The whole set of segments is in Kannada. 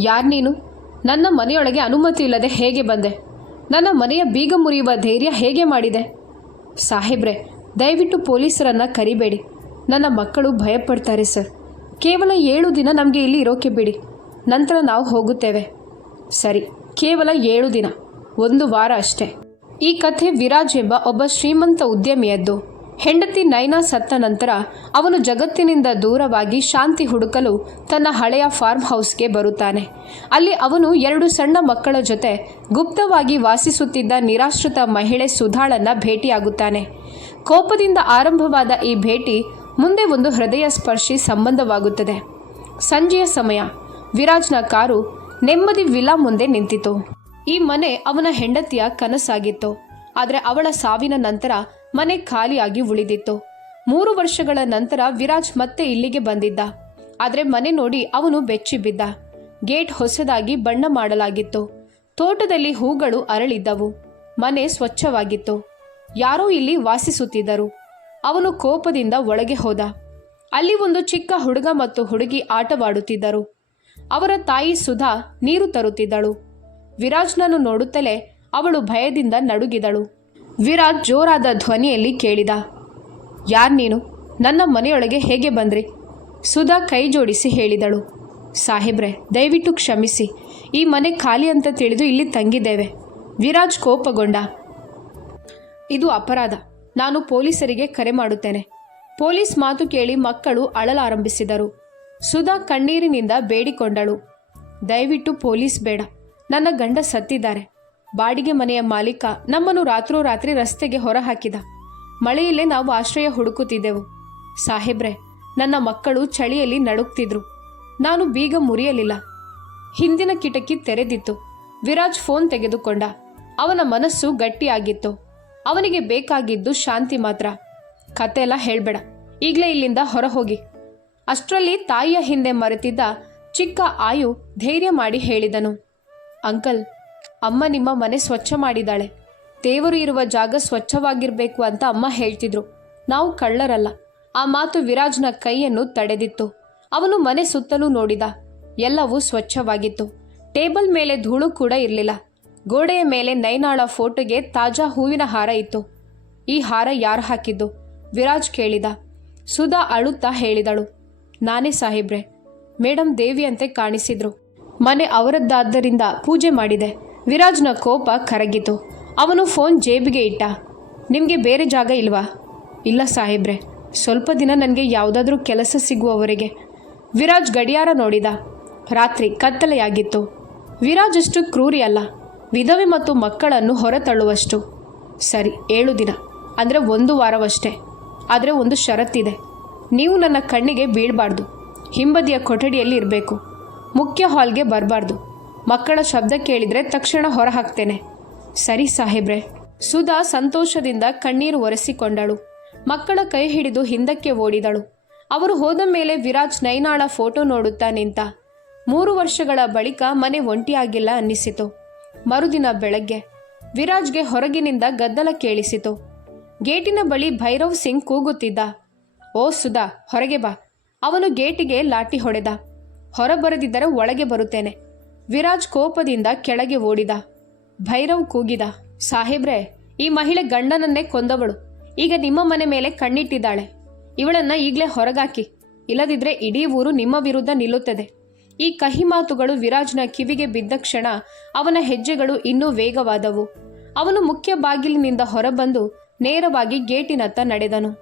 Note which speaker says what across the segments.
Speaker 1: ಯಾರು ನೀನು? ನನ್ನ ಮನೆಯೊಳಗೆ ಅನುಮತಿ ಇಲ್ಲದೆ ಹೇಗೆ ಬಂದೆ? ನನ್ನ ಮನೆಯ ಬೀಗ ಮುರಿಯುವ ಧೈರ್ಯ ಹೇಗೆ ಮಾಡಿದೆ? ಸಾಹೇಬ್ರೆ, ದಯವಿಟ್ಟು ಪೊಲೀಸರನ್ನು ಕರಿಬೇಡಿ. ನನ್ನ ಮಕ್ಕಳು ಭಯಪಡ್ತಾರೆ, ಸರ್. ಕೇವಲ ಏಳು ದಿನ ನಮಗೆ ಇಲ್ಲಿ ಇರೋಕೆ ಬಿಡಿ. ನಂತರ ನಾವು ಹೋಗುತ್ತೇವೆ. ಸರಿ, ಕೇವಲ ಏಳು ದಿನ. ಒಂದು ವಾರ ಅಷ್ಟೇ. ಈ ಕಥೆ ವಿರಾಜ್ ಎಂಬ ಒಬ್ಬ ಶ್ರೀಮಂತ ಉದ್ಯಮಿಯದ್ದು. ಹೆಂಡತಿ ನೈನಾ ಸತ್ತ ನಂತರ ಅವನು ಜಗತ್ತಿನಿಂದ ದೂರವಾಗಿ ಶಾಂತಿ ಹುಡುಕಲು ತನ್ನ ಹಳೆಯ ಫಾರ್ಮ್ ಹೌಸ್ಗೆ ಬರುತ್ತಾನೆ. ಅಲ್ಲಿ ಅವನು ಎರಡು ಸಣ್ಣ ಮಕ್ಕಳ ಜೊತೆ ಗುಪ್ತವಾಗಿ ವಾಸಿಸುತ್ತಿದ್ದ ನಿರಾಶ್ರಿತ ಮಹಿಳೆ ಸುಧಾಳನ್ನ ಭೇಟಿಯಾಗುತ್ತಾನೆ. ಕೋಪದಿಂದ ಆರಂಭವಾದ ಈ ಭೇಟಿ ಮುಂದೆ ಒಂದು ಹೃದಯ ಸ್ಪರ್ಶಿ ಸಂಬಂಧವಾಗುತ್ತದೆ. ಸಂಜೆಯ ಸಮಯ. ವಿರಾಜ್ನ ಕಾರು ನೆಮ್ಮದಿ ವಿಲಾ ಮುಂದೆ ನಿಂತಿತು. ಈ ಮನೆ ಅವನ ಹೆಂಡತಿಯ ಕನಸಾಗಿತ್ತು. ಆದರೆ ಅವಳ ಸಾವಿನ ನಂತರ ಮನೆ ಖಾಲಿಯಾಗಿ ಉಳಿದಿತ್ತು. ಮೂರು ವರ್ಷಗಳ ನಂತರ ವಿರಾಜ್ ಮತ್ತೆ ಇಲ್ಲಿಗೆ ಬಂದಿದ್ದ. ಆದರೆ ಮನೆ ನೋಡಿ ಅವನು ಬೆಚ್ಚಿ ಬಿದ್ದ. ಗೇಟ್ ಹೊಸದಾಗಿ ಬಣ್ಣ ಮಾಡಲಾಗಿತ್ತು. ತೋಟದಲ್ಲಿ ಹೂಗಳು ಅರಳಿದ್ದವು. ಮನೆ ಸ್ವಚ್ಛವಾಗಿತ್ತು. ಯಾರೋ ಇಲ್ಲಿ ವಾಸಿಸುತ್ತಿದ್ದರು. ಅವನು ಕೋಪದಿಂದ ಒಳಗೆ ಹೋದ. ಅಲ್ಲಿ ಒಂದು ಚಿಕ್ಕ ಹುಡುಗ ಮತ್ತು ಹುಡುಗಿ ಆಟವಾಡುತ್ತಿದ್ದರು. ಅವರ ತಾಯಿ ಸುಧಾ ನೀರು ತರುತ್ತಿದ್ದಳು. ವಿರಾಜ್ನನ್ನು ನೋಡುತ್ತಲೇ ಅವಳು ಭಯದಿಂದ ನಡುಗಿದಳು. ವಿರಾಜ್ ಜೋರಾದ ಧ್ವನಿಯಲ್ಲಿ ಕೇಳಿದ, ಯಾರ್ ನೀನು? ನನ್ನ ಮನೆಯೊಳಗೆ ಹೇಗೆ ಬಂದ್ರಿ? ಸುಧಾ ಕೈ ಜೋಡಿಸಿ ಹೇಳಿದಳು, ಸಾಹೇಬ್ರೆ, ದಯವಿಟ್ಟು ಕ್ಷಮಿಸಿ. ಈ ಮನೆ ಖಾಲಿ ಅಂತ ತಿಳಿದು ಇಲ್ಲಿ ತಂಗಿದ್ದೇವೆ. ವಿರಾಜ್ ಕೋಪಗೊಂಡ, ಇದು ಅಪರಾಧ. ನಾನು ಪೊಲೀಸರಿಗೆ ಕರೆ ಮಾಡುತ್ತೇನೆ. ಪೊಲೀಸ್ ಮಾತು ಕೇಳಿ ಮಕ್ಕಳು ಅಳಲಾರಂಭಿಸಿದರು. ಸುಧಾ ಕಣ್ಣೀರಿನಿಂದ ಬೇಡಿಕೊಂಡಳು, ದಯವಿಟ್ಟು ಪೊಲೀಸ್ ಬೇಡ. ನನ್ನ ಗಂಡ ಸತ್ತಿದ್ದಾರೆ. ಬಾಡಿಗೆ ಮನೆಯ ಮಾಲೀಕ ನಮ್ಮನ್ನು ರಾತ್ರೋರಾತ್ರಿ ರಸ್ತೆಗೆ ಹೊರಹಾಕಿದ. ಮಳೆಯಲ್ಲೇ ನಾವು ಆಶ್ರಯ ಹುಡುಕುತ್ತಿದ್ದೆವು. ಸಾಹೇಬ್ರೆ, ನನ್ನ ಮಕ್ಕಳು ಚಳಿಯಲ್ಲಿ ನಡುಕ್ತಿದ್ರು. ನಾನು ಬೀಗ ಮುರಿಯಲಿಲ್ಲ. ಹಿಂದಿನ ಕಿಟಕಿ ತೆರೆದಿತ್ತು. ವಿರಾಜ್ ಫೋನ್ ತೆಗೆದುಕೊಂಡ. ಅವನ ಮನಸ್ಸು ಗಟ್ಟಿಯಾಗಿತ್ತು. ಅವನಿಗೆ ಬೇಕಾಗಿದ್ದು ಶಾಂತಿ ಮಾತ್ರ. ಕತೆ ಎಲ್ಲ ಹೇಳ್ಬೇಡ. ಈಗಲೇ ಇಲ್ಲಿಂದ ಹೊರ ಹೋಗಿ ಅಷ್ಟರಲ್ಲಿ ತಾಯಿಯ ಹಿಂದೆ ಮರೆತಿದ್ದ ಚಿಕ್ಕ ಆಯು ಧೈರ್ಯ ಮಾಡಿ ಹೇಳಿದನು. ಅಂಕಲ್ ಅಮ್ಮ ನಿಮ್ಮ ಮನೆ ಸ್ವಚ್ಛ ಮಾಡಿದಾಳೆ ದೇವರು ಇರುವ ಜಾಗ ಸ್ವಚ್ಛವಾಗಿರ್ಬೇಕು ಅಂತ ಅಮ್ಮ ಹೇಳ್ತಿದ್ರು. ನಾವು ಕಳ್ಳರಲ್ಲ. ಆ ಮಾತು ವಿರಾಜ್ನ ಕೈಯನ್ನು ತಡೆದಿತ್ತು. ಅವನು ಮನೆ ಸುತ್ತಲೂ ನೋಡಿದ. ಎಲ್ಲವೂ ಸ್ವಚ್ಛವಾಗಿತ್ತು. ಟೇಬಲ್ ಮೇಲೆ ಧೂಳು ಕೂಡ ಇರಲಿಲ್ಲ. ಗೋಡೆಯ ಮೇಲೆ ನೈನಾಳ ಫೋಟೋಗೆ ತಾಜಾ ಹೂವಿನ ಹಾರ ಇತ್ತು. ಈ ಹಾರ ಯಾರು ಹಾಕಿದ್ದು? ವಿರಾಜ್ ಕೇಳಿದ. ಸುಧಾ ಅಳುತ್ತಾ ಹೇಳಿದಳು. ನಾನೇ ಸಾಹೇಬ್ರೆ. ಮೇಡಮ್ ದೇವಿಯಂತೆ ಕಾಣಿಸಿದ್ರು. ಮನೆ ಅವರದ್ದಾದ್ದರಿಂದ ಪೂಜೆ ಮಾಡಿದೆ. ವಿರಾಜ್ನ ಕೋಪ ಕರಗಿತು. ಅವನು ಫೋನ್ ಜೇಬಿಗೆ ಇಟ್ಟ. ನಿಮಗೆ ಬೇರೆ ಜಾಗ ಇಲ್ವಾ? ಇಲ್ಲ ಸಾಹೇಬ್ರೆ, ಸ್ವಲ್ಪ ದಿನ ನನಗೆ ಯಾವುದಾದ್ರೂ ಕೆಲಸ ಸಿಗುವವರೆಗೆ ವಿರಾಜ್ ಗಡಿಯಾರ ನೋಡಿದ. ರಾತ್ರಿ ಕತ್ತಲೆಯಾಗಿತ್ತು. ವಿರಾಜ್ ಅಷ್ಟು ಕ್ರೂರಿ ಅಲ್ಲ. ವಿಧವೆ ಮತ್ತು ಮಕ್ಕಳನ್ನು ಹೊರತಳ್ಳುವಷ್ಟು. ಸರಿ, ಏಳು ದಿನ. ಅಂದರೆ ಒಂದು ವಾರವಷ್ಟೇ. ಆದರೆ ಒಂದು ಷರತ್ತಿದೆ. ನೀವು ನನ್ನ ಕಣ್ಣಿಗೆ ಬೀಳಬಾರ್ದು. ಹಿಂಬದಿಯ ಕೊಠಡಿಯಲ್ಲಿ ಇರಬೇಕು. ಮುಖ್ಯ ಹಾಲ್ಗೆ ಬರಬಾರ್ದು. ಮಕ್ಕಳ ಶಬ್ದ ಕೇಳಿದರೆ ತಕ್ಷಣ ಹೊರ ಹಾಕ್ತೇನೆ ಸರಿ ಸಾಹೇಬ್ರೆ. ಸುಧಾ ಸಂತೋಷದಿಂದ ಕಣ್ಣೀರು ಒರೆಸಿಕೊಂಡಳು. ಮಕ್ಕಳ ಕೈ ಹಿಡಿದು ಹಿಂದಕ್ಕೆ ಓಡಿದಳು. ಅವರು ಹೋದ ಮೇಲೆ ವಿರಾಜ್ ನೈನಾಳ ಫೋಟೋ ನೋಡುತ್ತಾ ನಿಂತ. ಮೂರು ವರ್ಷಗಳ ಬಳಿಕ ಮನೆ ಒಂಟಿಯಾಗಿಲ್ಲ ಅನ್ನಿಸಿತು. ಮರುದಿನ ಬೆಳಗ್ಗೆ ವಿರಾಜ್ಗೆ ಹೊರಗಿನಿಂದ ಗದ್ದಲ ಕೇಳಿಸಿತು. ಗೇಟಿನ ಬಳಿ ಭೈರವ್ ಸಿಂಗ್ ಕೂಗುತ್ತಿದ್ದ. ಓ ಸುಧಾ, ಹೊರಗೆ ಬಾ. ಅವನು ಗೇಟಿಗೆ ಲಾಠಿ ಹೊಡೆದ. ಹೊರಬರದಿದ್ದರೆ ಒಳಗೆ ಬರುತ್ತೇನೆ. ವಿರಾಜ್ ಕೋಪದಿಂದ ಕೆಳಗೆ ಓಡಿದ. ಭೈರವ್ ಕೂಗಿದ, ಸಾಹೇಬ್ರೆ, ಈ ಮಹಿಳೆ ಗಂಡನನ್ನೇ ಕೊಂದವಳು. ಈಗ ನಿಮ್ಮ ಮನೆ ಮೇಲೆ ಕಣ್ಣಿಟ್ಟಿದ್ದಾಳೆ. ಇವಳನ್ನ ಈಗಲೇ ಹೊರಗಾಕಿ. ಇಲ್ಲದಿದ್ರೆ ಇಡೀ ಊರು ನಿಮ್ಮ ವಿರುದ್ಧ ನಿಲ್ಲುತ್ತದೆ. ಈ ಕಹಿ ಮಾತುಗಳು ವಿರಾಜ್ನ ಕಿವಿಗೆ ಬಿದ್ದ ಕ್ಷಣ ಅವನ ಹೆಜ್ಜೆಗಳು ಇನ್ನೂ ವೇಗವಾದವು. ಅವನು ಮುಖ್ಯ ಬಾಗಿಲಿನಿಂದ ಹೊರಬಂದು ನೇರವಾಗಿ ಗೇಟಿನತ್ತ ನಡೆದನು.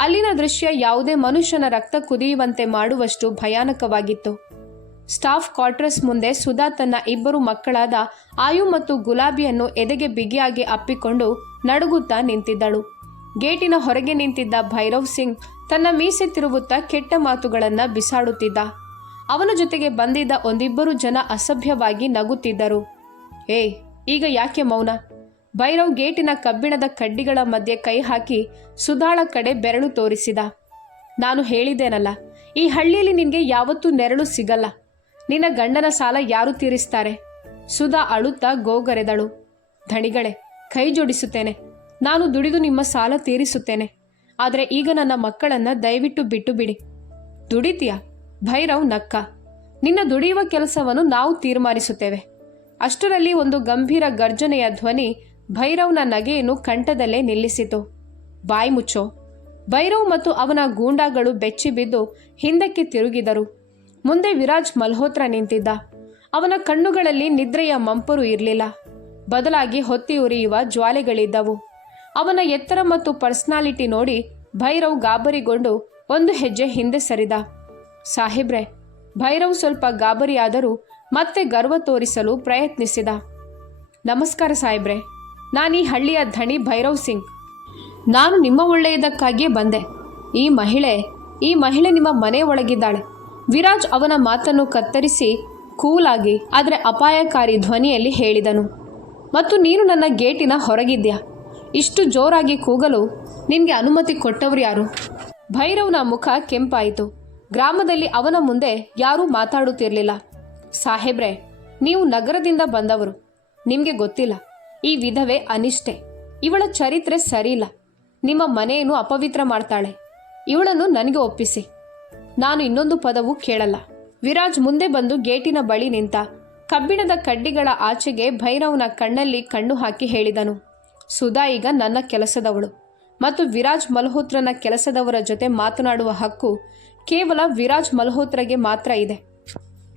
Speaker 1: ಅಲ್ಲಿನ ದೃಶ್ಯ ಯಾವುದೇ ಮನುಷ್ಯನ ರಕ್ತ ಕುದಿಯುವಂತೆ ಮಾಡುವಷ್ಟು ಭಯಾನಕವಾಗಿತ್ತು. ಸ್ಟಾಫ್ ಕ್ವಾರ್ಟರ್ಸ್ ಮುಂದೆ ಸುಧಾ ತನ್ನ ಇಬ್ಬರು ಮಕ್ಕಳಾದ ಆಯು ಮತ್ತು ಗುಲಾಬಿಯನ್ನು ಎದೆಗೆ ಬಿಗಿಯಾಗಿ ಅಪ್ಪಿಕೊಂಡು ನಡುಗುತ್ತಾ ನಿಂತಿದ್ದಳು. ಗೇಟಿನ ಹೊರಗೆ ನಿಂತಿದ್ದ ಭೈರವ್ ಸಿಂಗ್ ತನ್ನ ಮೀಸೆ ತಿರುಗುತ್ತಾ ಕೆಟ್ಟ ಮಾತುಗಳನ್ನು ಬಿಸಾಡುತ್ತಿದ್ದ. ಅವನ ಜೊತೆಗೆ ಬಂದಿದ್ದ ಒಂದಿಬ್ಬರು ಜನ ಅಸಭ್ಯವಾಗಿ ನಗುತ್ತಿದ್ದರು. ಏಯ್, ಈಗ ಯಾಕೆ ಮೌನ? ಭೈರವ್ ಗೇಟಿನ ಕಬ್ಬಿಣದ ಕಡ್ಡಿಗಳ ಮಧ್ಯೆ ಕೈ ಹಾಕಿ ಸುಧಾಳ ಕಡೆ ಬೆರಳು ತೋರಿಸಿದ. ನಾನು ಹೇಳಿದ್ದೇನಲ್ಲ, ಈ ಹಳ್ಳಿಯಲ್ಲಿ ನಿನಗೆ ಯಾವತ್ತೂ ನೆರಳು ಸಿಗಲ್ಲ. ನಿನ್ನ ಗಂಡನ ಸಾಲ ಯಾರು ತೀರಿಸ್ತಾರೆ? ಸುಧಾ ಅಳುತ್ತಾ ಗೋಗರೆದಳು. ಧಣಿಗಳೇ, ಕೈ ಜೋಡಿಸುತ್ತೇನೆ. ನಾನು ದುಡಿದು ನಿಮ್ಮ ಸಾಲ ತೀರಿಸುತ್ತೇನೆ. ಆದರೆ ಈಗ ನನ್ನ ಮಕ್ಕಳನ್ನ ದಯವಿಟ್ಟು ಬಿಟ್ಟು ಬಿಡಿ ದುಡಿತೀಯ? ಭೈರವ್ ನಕ್ಕ. ನಿನ್ನ ದುಡಿಯುವ ಕೆಲಸವನ್ನು ನಾವು ತೀರ್ಮಾನಿಸುತ್ತೇವೆ. ಅಷ್ಟರಲ್ಲಿ ಒಂದು ಗಂಭೀರ ಗರ್ಜನೆಯ ಧ್ವನಿ ಭೈರವ್ನ ನಗೆಯನ್ನು ಕಂಠದಲ್ಲೇ ನಿಲ್ಲಿಸಿತು. ಬಾಯಿ ಮುಚ್ಚೋ. ಭೈರವ್ ಮತ್ತು ಅವನ ಗೂಂಡಾಗಳು ಬೆಚ್ಚಿಬಿದ್ದು ಹಿಂದಕ್ಕೆ ತಿರುಗಿದರು. ಮುಂದೆ ವಿರಾಜ್ ಮಲ್ಹೋತ್ರ ನಿಂತಿದ್ದ. ಅವನ ಕಣ್ಣುಗಳಲ್ಲಿ ನಿದ್ರೆಯ ಮಂಪರು ಇರಲಿಲ್ಲ. ಬದಲಾಗಿ ಹೊತ್ತಿ ಉರಿಯುವ ಜ್ವಾಲೆಗಳಿದ್ದವು. ಅವನ ಎತ್ತರ ಮತ್ತು ಪರ್ಸನಾಲಿಟಿ ನೋಡಿ ಭೈರವ್ ಗಾಬರಿಗೊಂಡು ಒಂದು ಹೆಜ್ಜೆ ಹಿಂದೆ ಸರಿದ. ಸಾಹೇಬ್ರೆ, ಭೈರವ್ ಸ್ವಲ್ಪ ಗಾಬರಿಯಾದರೂ ಮತ್ತೆ ಗರ್ವ ತೋರಿಸಲು ಪ್ರಯತ್ನಿಸಿದ. ನಮಸ್ಕಾರ ಸಾಹೇಬ್ರೆ, ನಾನು ಈ ಹಳ್ಳಿಯ ಧಣಿ ಭೈರವ್ ಸಿಂಗ್. ನಾನು ನಿಮ್ಮ ಒಳ್ಳೆಯದಕ್ಕಾಗಿಯೇ ಬಂದೆ. ಈ ಮಹಿಳೆ ಈ ಮಹಿಳೆ ನಿಮ್ಮ ಮನೆ ಒಳಗಿದ್ದಾಳೆ ವಿರಾಜ್ ಅವನ ಮಾತನ್ನು ಕತ್ತರಿಸಿ ಕೂಲಾಗಿ, ಆದರೆ ಅಪಾಯಕಾರಿ ಧ್ವನಿಯಲ್ಲಿ ಹೇಳಿದನು, ಮತ್ತು ನೀನು ನನ್ನ ಗೇಟಿನ ಹೊರಗಿದ್ಯಾ? ಇಷ್ಟು ಜೋರಾಗಿ ಕೂಗಲು ನಿನಗೆ ಅನುಮತಿ ಕೊಟ್ಟವರು ಯಾರು? ಭೈರವ್ನ ಮುಖ ಕೆಂಪಾಯಿತು. ಗ್ರಾಮದಲ್ಲಿ ಅವನ ಮುಂದೆ ಯಾರೂ ಮಾತಾಡುತ್ತಿರಲಿಲ್ಲ. ಸಾಹೇಬ್ರೆ, ನೀವು ನಗರದಿಂದ ಬಂದವರು. ನಿಮಗೆ ಗೊತ್ತಿಲ್ಲ. ಈ ವಿಧವೆ ಅನಿಷ್ಟೆ. ಇವಳ ಚರಿತ್ರೆ ಸರಿಯಿಲ್ಲ. ನಿಮ್ಮ ಮನೆಯನ್ನು ಅಪವಿತ್ರ ಮಾಡ್ತಾಳೆ. ಇವಳನ್ನು ನನಗೆ ಒಪ್ಪಿಸಿ. ನಾನು ಇನ್ನೊಂದು ಪದವು ಕೇಳಲ್ಲ. ವಿರಾಜ್ ಮುಂದೆ ಬಂದು ಗೇಟಿನ ಬಳಿ ನಿಂತ, ಕಬ್ಬಿಣದ ಕಡ್ಡಿಗಳ ಆಚೆಗೆ ಭೈರವ್ನ ಕಣ್ಣಲ್ಲಿ ಕಣ್ಣು ಹಾಕಿ ಹೇಳಿದನು. ಸುಧಾ ಈಗ ನನ್ನ ಕೆಲಸದವಳು. ಮತ್ತು ವಿರಾಜ್ ಮಲ್ಹೋತ್ರನ ಕೆಲಸದವರ ಜೊತೆ ಮಾತನಾಡುವ ಹಕ್ಕು ಕೇವಲ ವಿರಾಜ್ ಮಲ್ಹೋತ್ರಗೆ ಮಾತ್ರ ಇದೆ.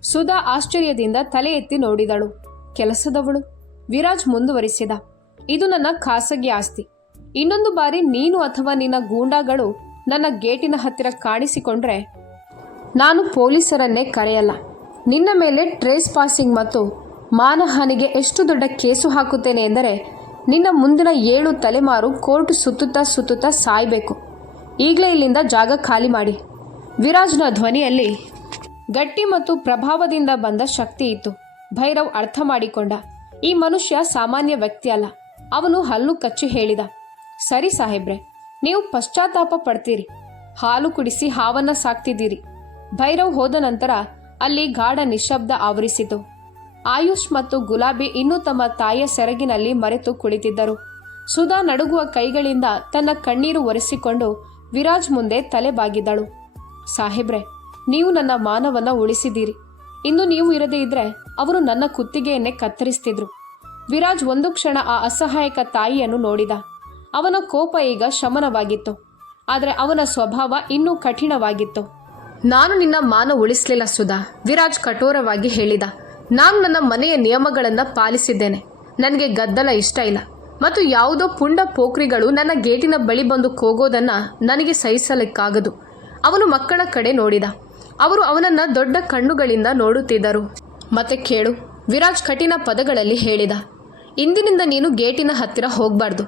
Speaker 1: ಸುಧಾ ಆಶ್ಚರ್ಯದಿಂದ ತಲೆ ಎತ್ತಿ ನೋಡಿದಳು. ಕೆಲಸದವಳು? ವಿರಾಜ್ ಮುಂದುವರಿಸಿದ. ಇದು ನನ್ನ ಖಾಸಗಿ ಆಸ್ತಿ. ಇನ್ನೊಂದು ಬಾರಿ ನೀನು ಅಥವಾ ನಿನ್ನ ಗೂಂಡಾಗಳು ನನ್ನ ಗೇಟಿನ ಹತ್ತಿರ ಕಾಣಿಸಿಕೊಂಡ್ರೆ ನಾನು ಪೊಲೀಸರನ್ನೇ ಕರೆಯಲ್ಲ. ನಿನ್ನ ಮೇಲೆ ಟ್ರೇಸ್ ಪಾಸಿಂಗ್ ಮತ್ತು ಮಾನಹಾನಿಗೆ ಎಷ್ಟು ದೊಡ್ಡ ಕೇಸು ಹಾಕುತ್ತೇನೆ ಎಂದರೆ ನಿನ್ನ ಮುಂದಿನ ಏಳು ತಲೆಮಾರು ಕೋರ್ಟ್ ಸುತ್ತುತ್ತಾ ಸುತ್ತುತ್ತಾ ಸಾಯಬೇಕು. ಈಗಲೇ ಇಲ್ಲಿಂದ ಜಾಗ ಖಾಲಿ ಮಾಡಿ. ವಿರಾಜ್ನ ಧ್ವನಿಯಲ್ಲಿ ಗಟ್ಟಿ ಮತ್ತು ಪ್ರಭಾವದಿಂದ ಬಂದ ಶಕ್ತಿ ಇತ್ತು. ಭೈರವ್ ಅರ್ಥ ಮಾಡಿಕೊಂಡ. ಈ ಮನುಷ್ಯ ಸಾಮಾನ್ಯ ವ್ಯಕ್ತಿ ಅಲ್ಲ. ಅವನು ಹಲ್ಲು ಕಚ್ಚಿ ಹೇಳಿದ. ಸರಿ ಸಾಹೇಬ್ರೆ, ನೀವು ಪಶ್ಚಾತ್ತಾಪ ಪಡ್ತೀರಿ. ಹಾಲು ಕುಡಿಸಿ ಹಾವನ್ನ ಸಾಕ್ತಿದ್ದೀರಿ. ಭೈರವ್ ಹೋದ ನಂತರ ಅಲ್ಲಿ ಗಾಢ ನಿಶಬ್ದ ಆವರಿಸಿತು. ಆಯುಷ್ ಮತ್ತು ಗುಲಾಬಿ ಇನ್ನೂ ತಮ್ಮ ತಾಯಿಯ ಸೆರಗಿನಲ್ಲಿ ಮರೆತು ಕುಳಿತಿದ್ದರು. ಸುಧಾ ನಡುಗುವ ಕೈಗಳಿಂದ ತನ್ನ ಕಣ್ಣೀರು ಒರೆಸಿಕೊಂಡು ವಿರಾಜ್ ಮುಂದೆ ತಲೆ ಬಾಗಿದ್ದಳು ಸಾಹೇಬ್ರೆ, ನೀವು ನನ್ನ ಮಾನವನ್ನ ಉಳಿಸಿದ್ದೀರಿ. ಇನ್ನು ನೀವು ಇರದೇ ಇದ್ರೆ ಅವರು ನನ್ನ ಕುತ್ತಿಗೆಯನ್ನೇ ಕತ್ತರಿಸ್ತಿದ್ರು. ವಿರಾಜ್ ಒಂದು ಕ್ಷಣ ಆ ಅಸಹಾಯಕ ತಾಯಿಯನ್ನು ನೋಡಿದ. ಅವನ ಕೋಪ ಈಗ ಶಮನವಾಗಿತ್ತು. ಆದರೆ ಅವನ ಸ್ವಭಾವ ಇನ್ನೂ ಕಠಿಣವಾಗಿತ್ತು. ನಾನು ನಿನ್ನ ಮಾನ ಉಳಿಸಲಿಲ್ಲ ಸುಧಾ. ವಿರಾಜ್ ಕಠೋರವಾಗಿ ಹೇಳಿದ. ನಾನು ನನ್ನ ಮನೆಯ ನಿಯಮಗಳನ್ನು ಪಾಲಿಸಿದ್ದೇನೆ. ನನಗೆ ಗದ್ದಲ ಇಷ್ಟ ಇಲ್ಲ. ಮತ್ತು ಯಾವುದೋ ಪುಂಡ ಪೋಖ್ರಿಗಳು ನನ್ನ ಗೇಟಿನ ಬಳಿ ಬಂದು ಕೂಗೋದನ್ನ ನನಗೆ ಸಹಿಸಲಿಕ್ಕಾಗದು. ಅವನು ಮಕ್ಕಳ ಕಡೆ ನೋಡಿದ. ಅವರು ಅವನನ್ನ ದೊಡ್ಡ ಕಣ್ಣುಗಳಿಂದ ನೋಡುತ್ತಿದ್ದರು. ಮತ್ತೆ ಕೇಳು. ವಿರಾಜ್ ಕಠಿಣ ಪದಗಳಲ್ಲಿ ಹೇಳಿದ. ಇಂದಿನಿಂದ ನೀನು ಗೇಟಿನ ಹತ್ತಿರ ಹೋಗಬಾರ್ದು.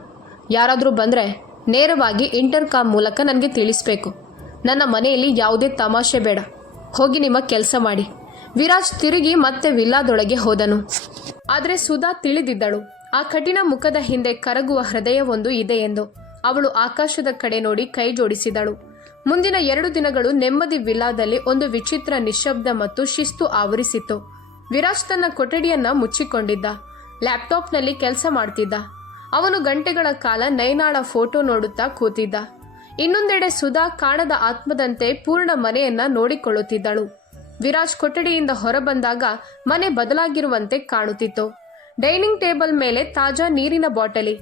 Speaker 1: ಯಾರಾದರೂ ಬಂದರೆ ನೇರವಾಗಿ ಇಂಟರ್ಕಾಮ್ ಮೂಲಕ ನನಗೆ ತಿಳಿಸ್ಬೇಕು. ನನ್ನ ಮನೆಯಲ್ಲಿ ಯಾವುದೇ ತಮಾಷೆ ಬೇಡ. ಹೋಗಿ ನಿಮ್ಮ ಕೆಲಸ ಮಾಡಿ. ವಿರಾಜ್ ತಿರುಗಿ ಮತ್ತೆ ವಿಲ್ಲಾದೊಳಗೆ ಹೋದನು. ಆದರೆ ಸುಧಾ ತಿಳಿದಿದ್ದಳು. ಆ ಕಠಿಣ ಮುಖದ ಹಿಂದೆ ಕರಗುವ ಹೃದಯವೊಂದು ಇದೆ ಎಂದು ಅವಳು ಆಕಾಶದ ಕಡೆ ನೋಡಿ ಕೈ ಜೋಡಿಸಿದಳು. ಮುಂದಿನ ಎರಡು ದಿನಗಳು ನೆಮ್ಮದಿ ವಿಲ್ಲಾದಲ್ಲಿ ಒಂದು ವಿಚಿತ್ರ ನಿಶಬ್ದ ಮತ್ತು ಶಿಸ್ತು ಆವರಿಸಿತ್ತು. ವಿರಾಜ್ ತನ್ನ ಕೊಠಡಿಯನ್ನ ಮುಚ್ಚಿಕೊಂಡಿದ್ದ. ಲ್ಯಾಪ್ಟಾಪ್ನಲ್ಲಿ ಕೆಲಸ ಮಾಡ್ತಿದ್ದ. ಅವನು ಗಂಟೆಗಳ ಕಾಲ ನೈನಾಳ ಫೋಟೋ ನೋಡುತ್ತಾ ಕೂತಿದ್ದ. ಇನ್ನೊಂದೆಡೆ ಸುಧಾ ಕಾಣದ ಆತ್ಮದಂತೆ ಪೂರ್ಣ ಮನೆಯನ್ನ ನೋಡಿಕೊಳ್ಳುತ್ತಿದ್ದಳು. ವಿರಾಜ್ ಕೊಠಡಿಯಿಂದ ಹೊರಬಂದಾಗ ಮನೆ ಬದಲಾಗಿರುವಂತೆ ಕಾಣುತ್ತಿತ್ತು. ಡೈನಿಂಗ್ ಟೇಬಲ್ ಮೇಲೆ ತಾಜಾ ನೀರಿನ ಬಾಟಲಿ,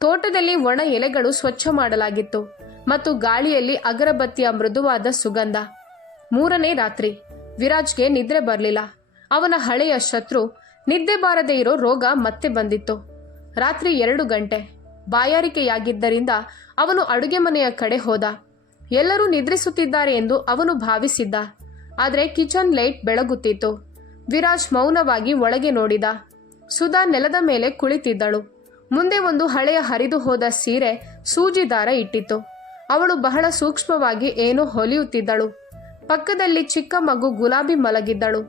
Speaker 1: ತೋಟದಲ್ಲಿ ಒಣ ಎಲೆಗಳು ಸ್ವಚ್ಛ ಮಾಡಲಾಗಿತ್ತು ಮತ್ತು ಗಾಳಿಯಲ್ಲಿ ಅಗರಬತ್ತಿಯ ಮೃದುವಾದ ಸುಗಂಧ. ಮೂರನೇ ರಾತ್ರಿ, ವಿರಾಜ್ಗೆ ನಿದ್ರೆ ಬರಲಿಲ್ಲ. ಅವನ ಹಳೆಯ ಶತ್ರು, ನಿದ್ದೆ ಬಾರದೇ ಇರೋ ರೋಗ ಮತ್ತೆ ಬಂದಿತ್ತು. ರಾತ್ರಿ ಎರಡು ಗಂಟೆ ಬಾಯಾರಿಕೆಯಾಗಿದ್ದರಿಂದ ಅವನು ಅಡುಗೆ ಮನೆಯ ಕಡೆ ಹೋದ. ಎಲ್ಲರೂ ನಿದ್ರಿಸುತ್ತಿದ್ದಾರೆ ಎಂದು ಅವನು ಭಾವಿಸಿದ್ದ. ಆದರೆ ಕಿಚನ್ ಲೈಟ್ ಬೆಳಗುತ್ತಿತ್ತು. ವಿರಾಜ್ ಮೌನವಾಗಿ ಒಳಗೆ ನೋಡಿದ. ಸುಧಾ ನೆಲದ ಮೇಲೆ ಕುಳಿತಿದ್ದಳು. ಮುಂದೆ ಒಂದು ಹಳೆಯ ಹರಿದು ಹೋದ ಸೀರೆ ಸೂಜಿದಾರ ಇಟ್ಟಿತ್ತು. ಅವಳು ಬಹಳ ಸೂಕ್ಷ್ಮವಾಗಿ ಏನೋ ಹೊಲಿಯುತ್ತಿದ್ದಳು. ಪಕ್ಕದಲ್ಲಿ ಚಿಕ್ಕ ಮಗು ಗುಲಾಬಿ ಮಲಗಿದ್ದಳು.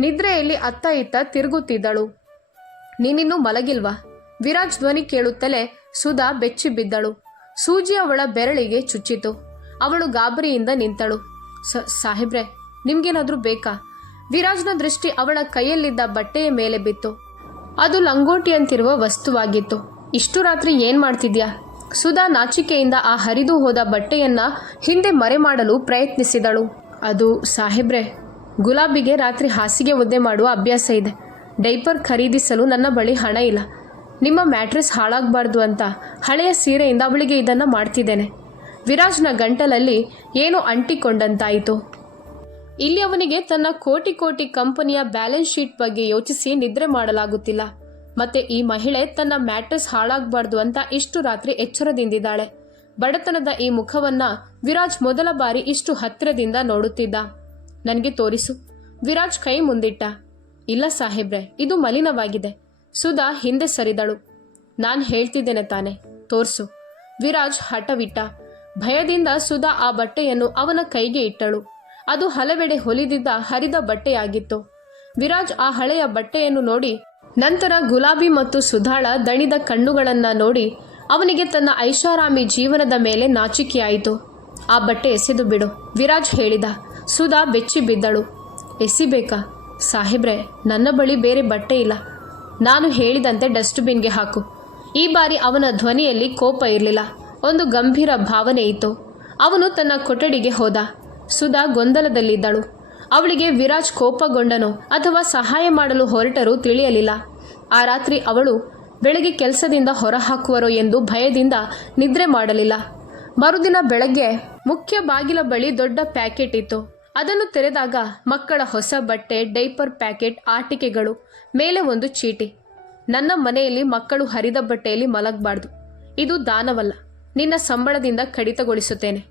Speaker 1: ನಿದ್ರೆಯಲ್ಲಿ ಅತ್ತ ಇತ್ತ ತಿರುಗುತ್ತಿದ್ದಳು. ನೀನಿನ್ನೂ ಮಲಗಿಲ್ವಾ? ವಿರಾಜ್ ಧ್ವನಿ ಕೇಳುತ್ತಲೇ ಸುಧಾ ಬೆಚ್ಚಿ ಬಿದ್ದಳು. ಸೂಜಿ ಅವಳ ಬೆರಳಿಗೆ ಚುಚ್ಚಿತು. ಅವಳು ಗಾಬರಿಯಿಂದ ನಿಂತಳು. ಸ, ಸಾಹೇಬ್ರೆ, ನಿಮ್ಗೇನಾದ್ರೂ ಬೇಕಾ? ವಿರಾಜ್ನ ದೃಷ್ಟಿ ಅವಳ ಕೈಯಲ್ಲಿದ್ದ ಬಟ್ಟೆಯ ಮೇಲೆ ಬಿತ್ತು. ಅದು ಲಂಗೋಟಿಯಂತಿರುವ ವಸ್ತುವಾಗಿತ್ತು. ಇಷ್ಟು ರಾತ್ರಿ ಏನ್ ಮಾಡ್ತಿದ್ಯಾ? ಸುಧಾ ನಾಚಿಕೆಯಿಂದ ಆ ಹರಿದು ಹೋದ ಬಟ್ಟೆಯನ್ನ ಹಿಂದೆ ಮರೆ ಮಾಡಲು ಪ್ರಯತ್ನಿಸಿದಳು. ಅದು, ಸಾಹೇಬ್ರೆ, ಗುಲಾಬಿಗೆ ರಾತ್ರಿ ಹಾಸಿಗೆ ಒದ್ದೆ ಮಾಡುವ ಅಭ್ಯಾಸ ಇದೆ. ಡೈಪರ್ ಖರೀದಿಸಲು ನನ್ನ ಬಳಿ ಹಣ ಇಲ್ಲ. ನಿಮ್ಮ ಮ್ಯಾಟ್ರೆಸ್ ಹಾಳಾಗಬಾರ್ದು ಅಂತ ಹಳೆಯ ಸೀರೆಯಿಂದ ಅವಳಿಗೆ ಇದನ್ನು ಮಾಡ್ತಿದ್ದೇನೆ. ವಿರಾಜ್ನ ಗಂಟಲಲ್ಲಿ ಏನೋ ಅಂಟಿಕೊಂಡಂತಾಯಿತು. ಇಲ್ಲಿ ಅವನಿಗೆ ತನ್ನ ಕೋಟಿ ಕೋಟಿ ಕಂಪನಿಯ ಬ್ಯಾಲೆನ್ಸ್ ಶೀಟ್ ಬಗ್ಗೆ ಯೋಚಿಸಿ ನಿದ್ರೆ ಮಾಡಲಾಗುತ್ತಿಲ್ಲ. ಮತ್ತೆ ಈ ಮಹಿಳೆ ತನ್ನ ಮ್ಯಾಟ್ರೆಸ್ ಹಾಳಾಗಬಾರ್ದು ಅಂತ ಇಷ್ಟು ರಾತ್ರಿ ಎಚ್ಚರದಿಂದಿದ್ದಾಳೆ. ಬಡತನದ ಈ ಮುಖವನ್ನ ವಿರಾಜ್ ಮೊದಲ ಬಾರಿ ಇಷ್ಟು ಹತ್ತಿರದಿಂದ ನೋಡುತ್ತಿದ್ದ. ನನಗೆ ತೋರಿಸು. ವಿರಾಜ್ ಕೈ ಮುಂದಿಟ್ಟ. ಇಲ್ಲ ಸಾಹೇಬ್ರೆ, ಇದು ಮಲಿನವಾಗಿದೆ. ಸುಧಾ ಹಿಂದೆ ಸರಿದಳು. ನಾನು ಹೇಳ್ತಿದ್ದೇನೆ ತಾನೆ, ತೋರ್ಸು. ವಿರಾಜ್ ಹಠವಿಟ್ಟ. ಭಯದಿಂದ ಸುಧಾ ಆ ಬಟ್ಟೆಯನ್ನು ಅವನ ಕೈಗೆ ಇಟ್ಟಳು. ಅದು ಹಲವೆಡೆ ಹೊಲಿದಿದ್ದ ಹರಿದ ಬಟ್ಟೆಯಾಗಿತ್ತು. ವಿರಾಜ್ ಆ ಹಳೆಯ ಬಟ್ಟೆಯನ್ನು ನೋಡಿ, ನಂತರ ಗುಲಾಬಿ ಮತ್ತು ಸುಧಾಳ ದಣಿದ ಕಣ್ಣುಗಳನ್ನ ನೋಡಿ, ಅವನಿಗೆ ತನ್ನ ಐಷಾರಾಮಿ ಜೀವನದ ಮೇಲೆ ನಾಚಿಕೆಯಾಯಿತು. ಆ ಬಟ್ಟೆ ಎಸೆದು ಬಿಡು, ವಿರಾಜ್ ಹೇಳಿದ. ಸುಧಾ ಬೆಚ್ಚಿ ಬಿದ್ದಳು ಎಸಿಬೇಕಾ? ಸಾಹೇಬ್ರೆ, ನನ್ನ ಬಳಿ ಬೇರೆ ಬಟ್ಟೆ ಇಲ್ಲ. ನಾನು ಹೇಳಿದಂತೆ ಡಸ್ಟ್ಬಿನ್ಗೆ ಹಾಕು. ಈ ಬಾರಿ ಅವನ ಧ್ವನಿಯಲ್ಲಿ ಕೋಪ ಇರಲಿಲ್ಲ. ಒಂದು ಗಂಭೀರ ಭಾವನೆ ಇತ್ತು. ಅವನು ತನ್ನ ಕೊಠಡಿಗೆ ಹೋದ. ಸುಧಾ ಗೊಂದಲದಲ್ಲಿದ್ದಳು. ಅವಳಿಗೆ ವಿರಾಜ್ ಕೋಪಗೊಂಡನೋ ಅಥವಾ ಸಹಾಯ ಮಾಡಲು ಹೊರಟರೂ ತಿಳಿಯಲಿಲ್ಲ. ಆ ರಾತ್ರಿ ಅವಳು ಬೆಳಗ್ಗೆ ಕೆಲಸದಿಂದ ಹೊರಹಾಕುವರೋ ಎಂದು ಭಯದಿಂದ ನಿದ್ರೆ ಮಾಡಲಿಲ್ಲ. ಮರುದಿನ ಬೆಳಗ್ಗೆ ಮುಖ್ಯ ಬಾಗಿಲ ಬಳಿ ದೊಡ್ಡ ಪ್ಯಾಕೆಟ್ ಇತ್ತು. ಅದನ್ನು ತೆರೆದಾಗ ಮಕ್ಕಳ ಹೊಸ ಬಟ್ಟೆ, ಡೈಪರ್ ಪ್ಯಾಕೆಟ್, ಆಟಿಕೆಗಳು, ಮೇಲೆ ಒಂದು ಚೀಟಿ. ನನ್ನ ಮನೆಯಲ್ಲಿ ಮಕ್ಕಳು ಹರಿದ ಬಟ್ಟೆಯಲ್ಲಿ ಮಲಗಬಾರ್ದು. ಇದು ದಾನವಲ್ಲ. ನಿನ್ನ ಸಂಬಳದಿಂದ ಕಡಿತಗೊಳಿಸುತ್ತೇನೆ.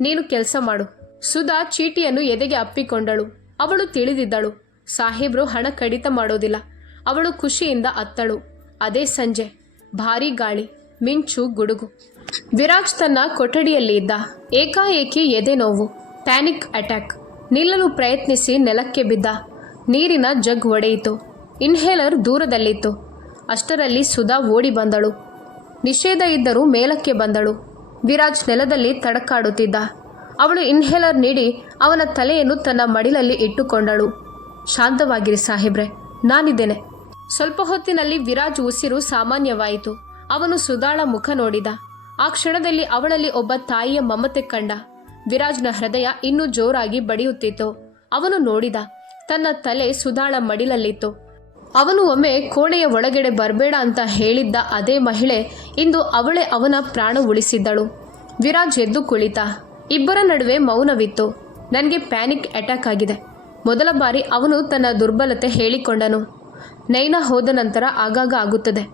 Speaker 1: ನೀನು ಕೆಲಸ ಮಾಡು. ಸುಧಾ ಚೀಟಿಯನ್ನು ಎದೆಗೆ ಅಪ್ಪಿಕೊಂಡಳು. ಅವಳು ತಿಳಿದಿದ್ದಳು. ಸಾಹೇಬ್ರು ಹಣ ಕಡಿತ ಮಾಡೋದಿಲ್ಲ. ಅವಳು ಖುಷಿಯಿಂದ ಅತ್ತಳು. ಅದೇ ಸಂಜೆ. ಭಾರೀ ಗಾಳಿ. ಮಿಂಚು ಗುಡುಗು. ವಿರಾಜ್ ತನ್ನ ಕೊಠಡಿಯಲ್ಲಿ ಇದ್ದ ಏಕಾಏಕಿ ಎದೆ ನೋವು. Panic attack. ನಿಲ್ಲಲು ಪ್ರಯತ್ನಿಸಿ ನೆಲಕ್ಕೆ ಬಿದ್ದ. ನೀರಿನ ಜಗ್ ಒಡೆಯಿತು. ಇನ್ಹೇಲರ್ ದೂರದಲ್ಲಿತ್ತು. ಅಷ್ಟರಲ್ಲಿ ಸುಧಾ ಓಡಿ ಬಂದಳು. ನಿಷೇಧ ಇದ್ದರೂ ಮೇಲಕ್ಕೆ ಬಂದಳು. ವಿರಾಜ್ ನೆಲದಲ್ಲಿ ತಡಕಾಡುತ್ತಿದ್ದ. ಅವಳು ಇನ್ಹೇಲರ್ ನೀಡಿ ಅವನ ತಲೆಯನ್ನು ತನ್ನ ಮಡಿಲಲ್ಲಿ ಇಟ್ಟುಕೊಂಡಳು. ಶಾಂತವಾಗಿರಿ ಸಾಹೇಬ್ರೆ, ನಾನಿದ್ದೇನೆ. ಸ್ವಲ್ಪ ಹೊತ್ತಿನಲ್ಲಿ ವಿರಾಜ್ ಉಸಿರು ಸಾಮಾನ್ಯವಾಯಿತು. ಅವನು ಸುಧಾಳ ಮುಖ ನೋಡಿದ. ಆ ಕ್ಷಣದಲ್ಲಿ ಅವಳಲ್ಲಿ ಒಬ್ಬ ತಾಯಿಯ ಮಮತೆ ಕಂಡ. ವಿರಾಜ್ನ ಹೃದಯ ಇನ್ನೂ ಜೋರಾಗಿ ಬಡಿಯುತ್ತಿತ್ತು. ಅವನು ನೋಡಿದ, ತನ್ನ ತಲೆ ಸುಧಾಳ ಮಡಿಲಲ್ಲಿತ್ತು. ಅವನು ಒಮ್ಮೆ ಕೋಣೆಯ ಒಳಗಡೆ ಬರಬೇಡ ಅಂತ ಹೇಳಿದ್ದ ಅದೇ ಮಹಿಳೆ ಇಂದು ಅವಳೇ ಅವನ ಪ್ರಾಣ ಉಳಿಸಿದ್ದಳು. ವಿರಾಜ್ ಎದ್ದು ಕುಳಿತ. ಇಬ್ಬರ ನಡುವೆ ಮೌನವಿತ್ತು. ನನಗೆ ಪ್ಯಾನಿಕ್ ಅಟ್ಯಾಕ್ ಆಗಿದೆ. ಮೊದಲ ಬಾರಿ ಅವನು ತನ್ನ ದುರ್ಬಲತೆ ಹೇಳಿಕೊಂಡನು. ನೈನಾ ಹೋದ ನಂತರ ಆಗಾಗ ಆಗುತ್ತದೆ.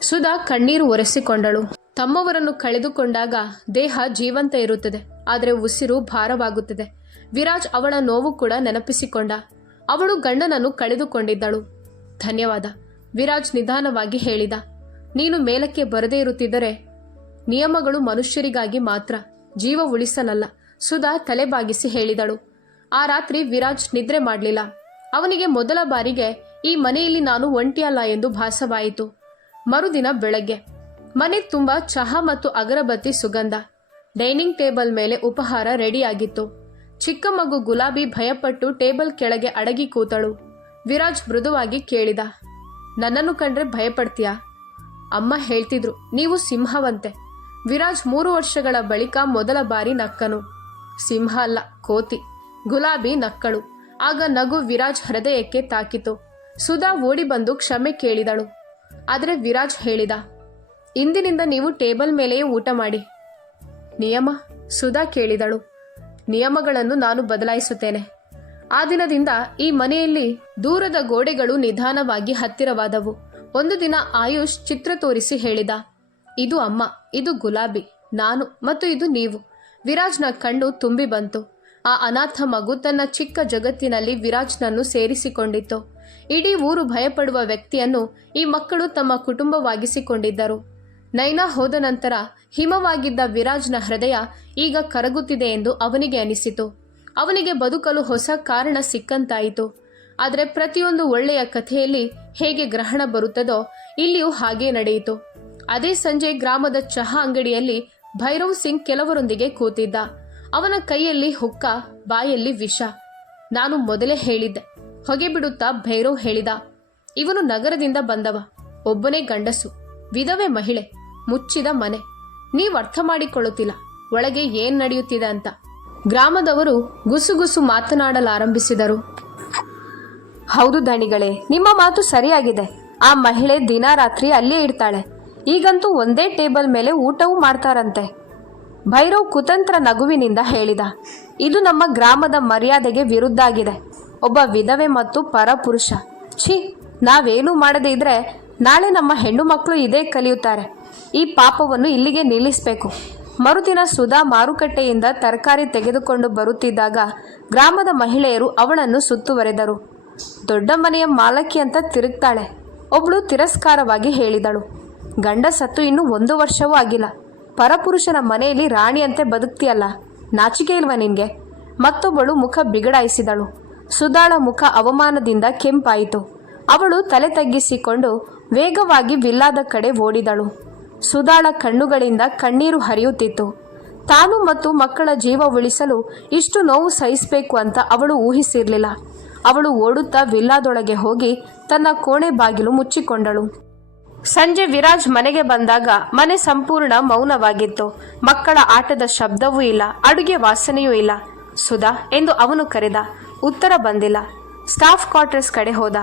Speaker 1: ಸುಧಾ ಕಣ್ಣೀರು ಒರೆಸಿಕೊಂಡಳು. ತಮ್ಮವರನ್ನು ಕಳೆದುಕೊಂಡಾಗ ದೇಹ ಜೀವಂತ ಇರುತ್ತದೆ. ಆದರೆ ಉಸಿರು ಭಾರವಾಗುತ್ತದೆ. ವಿರಾಜ್ ಅವಳ ನೋವು ಕೂಡ ನೆನಪಿಸಿಕೊಂಡ. ಅವಳು ಗಂಡನನ್ನು ಕಳೆದುಕೊಂಡಿದ್ದಳು. ಧನ್ಯವಾದ, ವಿರಾಜ್ ನಿಧಾನವಾಗಿ ಹೇಳಿದ. ನೀನು ಮೇಲಕ್ಕೆ ಬರದೇ ಇರುತ್ತಿದ್ದರೆ ನಿಯಮಗಳು ಮನುಷ್ಯರಿಗಾಗಿ ಮಾತ್ರ, ಜೀವ ಉಳಿಸಲಲ್ಲ ಸುಧಾ ತಲೆಬಾಗಿಸಿ ಹೇಳಿದಳು. ಆ ರಾತ್ರಿ ವಿರಾಜ್ ನಿದ್ರೆ ಮಾಡಲಿಲ್ಲ. ಅವನಿಗೆ ಮೊದಲ ಬಾರಿಗೆ, ಈ ಮನೆಯಲ್ಲಿ ನಾನು ಒಂಟಿಯಲ್ಲ ಎಂದು ಭಾಸವಾಯಿತು. ಮರುದಿನ ಬೆಳಗ್ಗೆ. ಮನೆ ತುಂಬ ಚಹಾ ಮತ್ತು ಅಗರಬತ್ತಿ ಸುಗಂಧ. ಡೈನಿಂಗ್ ಟೇಬಲ್ ಮೇಲೆ ಉಪಹಾರ ರೆಡಿಯಾಗಿತ್ತು. ಚಿಕ್ಕ ಮಗು ಗುಲಾಬಿ ಭಯಪಟ್ಟು ಟೇಬಲ್ ಕೆಳಗೆ ಅಡಗಿ ಕೂತಳು. ವಿರಾಜ್ ಮೃದುವಾಗಿ ಕೇಳಿದ, ನನ್ನನ್ನು ಕಂಡ್ರೆ ಭಯಪಡ್ತೀಯಾ? ಅಮ್ಮ ಹೇಳ್ತಿದ್ರು, ನೀವು ಸಿಂಹವಂತೆ. ವಿರಾಜ್ ಮೂರು ವರ್ಷಗಳ ಬಳಿಕ ಮೊದಲ ಬಾರಿ ನಕ್ಕನು. ಸಿಂಹ ಅಲ್ಲ, ಕೋತಿ, ಗುಲಾಬಿ ನಕ್ಕಳು. ಆಗ ನಗು ವಿರಾಜ್ ಹೃದಯಕ್ಕೆ ತಾಕಿತು. ಸುಧಾ ಓಡಿ ಬಂದು ಕ್ಷಮೆ ಕೇಳಿದಳು. ಆದರೆ ವಿರಾಜ್ ಹೇಳಿದ, ಇಂದಿನಿಂದ ನೀವು ಟೇಬಲ್ ಮೇಲೆಯೇ ಊಟ ಮಾಡಿ. ನಿಯಮ, ಸುಧಾ ಕೇಳಿದಳು. ನಿಯಮಗಳನ್ನು ನಾನು ಬದಲಾಯಿಸುತ್ತೇನೆ. ಆ ದಿನದಿಂದ ಈ ಮನೆಯಲ್ಲಿ ದೂರದ ಗೋಡೆಗಳು ನಿಧಾನವಾಗಿ ಹತ್ತಿರವಾದವು. ಒಂದು ದಿನ ಆಯುಷ್ ಚಿತ್ರ ತೋರಿಸಿ ಹೇಳಿದ, ಇದು ಅಮ್ಮ, ಇದು ಗುಲಾಬಿ, ನಾನು ಮತ್ತು ಇದು ನೀವು. ವಿರಾಜ್ನ ಕಣ್ಣು ತುಂಬಿ ಬಂತು. ಆ ಅನಾಥ ಮಗು ತನ್ನ ಚಿಕ್ಕ ಜಗತ್ತಿನಲ್ಲಿ ವಿರಾಜ್ನನ್ನು ಸೇರಿಸಿಕೊಂಡಿತ್ತು. ಇಡೀ ಊರು ಭಯಪಡುವ ವ್ಯಕ್ತಿಯನ್ನು ಈ ಮಕ್ಕಳು ತಮ್ಮ ಕುಟುಂಬವಾಗಿಸಿಕೊಂಡಿದ್ದರು. ನೈನಾ ಹೋದ ನಂತರ ಹಿಮವಾಗಿದ್ದ ವಿರಾಜ್ನ ಹೃದಯ ಈಗ ಕರಗುತ್ತಿದೆ ಎಂದು ಅವನಿಗೆ ಅನಿಸಿತು. ಅವನಿಗೆ ಬದುಕಲು ಹೊಸ ಕಾರಣ ಸಿಕ್ಕಂತಾಯಿತು. ಆದರೆ ಪ್ರತಿಯೊಂದು ಒಳ್ಳೆಯ ಕಥೆಯಲ್ಲಿ ಹೇಗೆ ಗ್ರಹಣ ಬರುತ್ತದೋ ಇಲ್ಲಿಯೂ ಹಾಗೇ ನಡೆಯಿತು. ಅದೇ ಸಂಜೆ ಗ್ರಾಮದ ಚಹಾ ಅಂಗಡಿಯಲ್ಲಿ ಭೈರವ್ ಸಿಂಗ್ ಕೆಲವರೊಂದಿಗೆ ಕೂತಿದ್ದ. ಅವನ ಕೈಯಲ್ಲಿ ಹುಕ್ಕ, ಬಾಯಲ್ಲಿ ವಿಷ. ನಾನು ಮೊದಲೇ ಹೇಳಿದ್ದೆ. ಹೊಗೆ ಬಿಡುತ್ತಾ ಭೈರವ್ ಹೇಳಿದ. ಇವನು ನಗರದಿಂದ ಬಂದವ. ಒಬ್ಬನೇ ಗಂಡಸು. ವಿಧವೆ ಮಹಿಳೆ. ಮುಚ್ಚಿದ ಮನೆ. ನೀವು ಅರ್ಥ ಮಾಡಿಕೊಳ್ಳುತ್ತಿಲ್ಲ. ಒಳಗೆ ಏನ್ ನಡೆಯುತ್ತಿದೆ ಅಂತ. ಗ್ರಾಮದವರು ಗುಸುಗುಸು ಮಾತನಾಡಲಾರಂಭಿಸಿದರು. ಹೌದು ದಣಿಗಳೇ, ನಿಮ್ಮ ಮಾತು ಸರಿಯಾಗಿದೆ. ಆ ಮಹಿಳೆ ದಿನ ರಾತ್ರಿ ಅಲ್ಲೇ ಇರ್ತಾಳೆ. ಈಗಂತೂ ಒಂದೇ ಟೇಬಲ್ ಮೇಲೆ ಊಟವೂ ಮಾಡ್ತಾರಂತೆ. ಭೈರವ್ ಕುತಂತ್ರ ನಗುವಿನಿಂದ ಹೇಳಿದ, ಇದು ನಮ್ಮ ಗ್ರಾಮದ ಮರ್ಯಾದೆಗೆ ವಿರುದ್ಧ ಆಗಿದೆ. ಒಬ್ಬ ವಿಧವೆ ಮತ್ತು ಪರಪುರುಷ. ಛೀ, ನಾವೇನೂ ಮಾಡದೇ ಇದ್ರೆ ನಾಳೆ ನಮ್ಮ ಹೆಣ್ಣು ಮಕ್ಕಳು ಇದೇ ಕಲಿಯುತ್ತಾರೆ. ಈ ಪಾಪವನ್ನು ಇಲ್ಲಿಗೆ ನಿಲ್ಲಿಸಬೇಕು. ಮರುದಿನ ಸುಧಾ ಮಾರುಕಟ್ಟೆಯಿಂದ ತರಕಾರಿ ತೆಗೆದುಕೊಂಡು ಬರುತ್ತಿದ್ದಾಗ ಗ್ರಾಮದ ಮಹಿಳೆಯರು ಅವಳನ್ನು ಸುತ್ತುವರೆದರು. ದೊಡ್ಡ ಮನೆಯ ಮಾಲಕಿ ಅಂತ ತಿರುಗ್ತಾಳೆ, ಒಬ್ಳು ತಿರಸ್ಕಾರವಾಗಿ ಹೇಳಿದಳು. ಗಂಡ ಸತ್ತು ಇನ್ನೂ ಒಂದು ವರ್ಷವೂ ಆಗಿಲ್ಲ. ಪರಪುರುಷನ ಮನೆಯಲ್ಲಿ ರಾಣಿಯಂತೆ ಬದುಕ್ತಿಯಲ್ಲ. ನಾಚಿಕೆ ಇಲ್ವಾ ನಿನ್ಗೆ? ಮತ್ತೊಬ್ಬಳು ಮುಖ ಬಿಗಡಾಯಿಸಿದಳು. ಸುಧಾಳ ಮುಖ ಅವಮಾನದಿಂದ ಕೆಂಪಾಯಿತು. ಅವಳು ತಲೆ ತಗ್ಗಿಸಿಕೊಂಡು ವೇಗವಾಗಿ ವಿಲ್ಲಾದ ಕಡೆ ಓಡಿದಳು. ಸುಧಾಳ ಕಣ್ಣುಗಳಿಂದ ಕಣ್ಣೀರು ಹರಿಯುತ್ತಿತ್ತು. ತಾನು ಮತ್ತು ಮಕ್ಕಳ ಜೀವ ಉಳಿಸಲು ಇಷ್ಟು ನೋವು ಸಹಿಸಬೇಕು ಅಂತ ಅವಳು ಊಹಿಸಿರಲಿಲ್ಲ. ಅವಳು ಓಡುತ್ತಾ ವಿಲ್ಲಾದೊಳಗೆ ಹೋಗಿ ತನ್ನ ಕೋಣೆ ಬಾಗಿಲು ಮುಚ್ಚಿಕೊಂಡಳು. ಸಂಜೆ ವಿರಾಜ್ ಮನೆಗೆ ಬಂದಾಗ ಮನೆ ಸಂಪೂರ್ಣ ಮೌನವಾಗಿತ್ತು. ಮಕ್ಕಳ ಆಟದ ಶಬ್ದವೂ ಇಲ್ಲ, ಅಡುಗೆ ವಾಸನೆಯೂ ಇಲ್ಲ. ಸುಧಾ, ಎಂದು ಅವನು ಕರೆದ, ಉತ್ತರ ಬಂದಿಲ್ಲ. ಸ್ಟಾಫ್ ಕ್ವಾರ್ಟರ್ಸ್ ಕಡೆ ಹೋದ.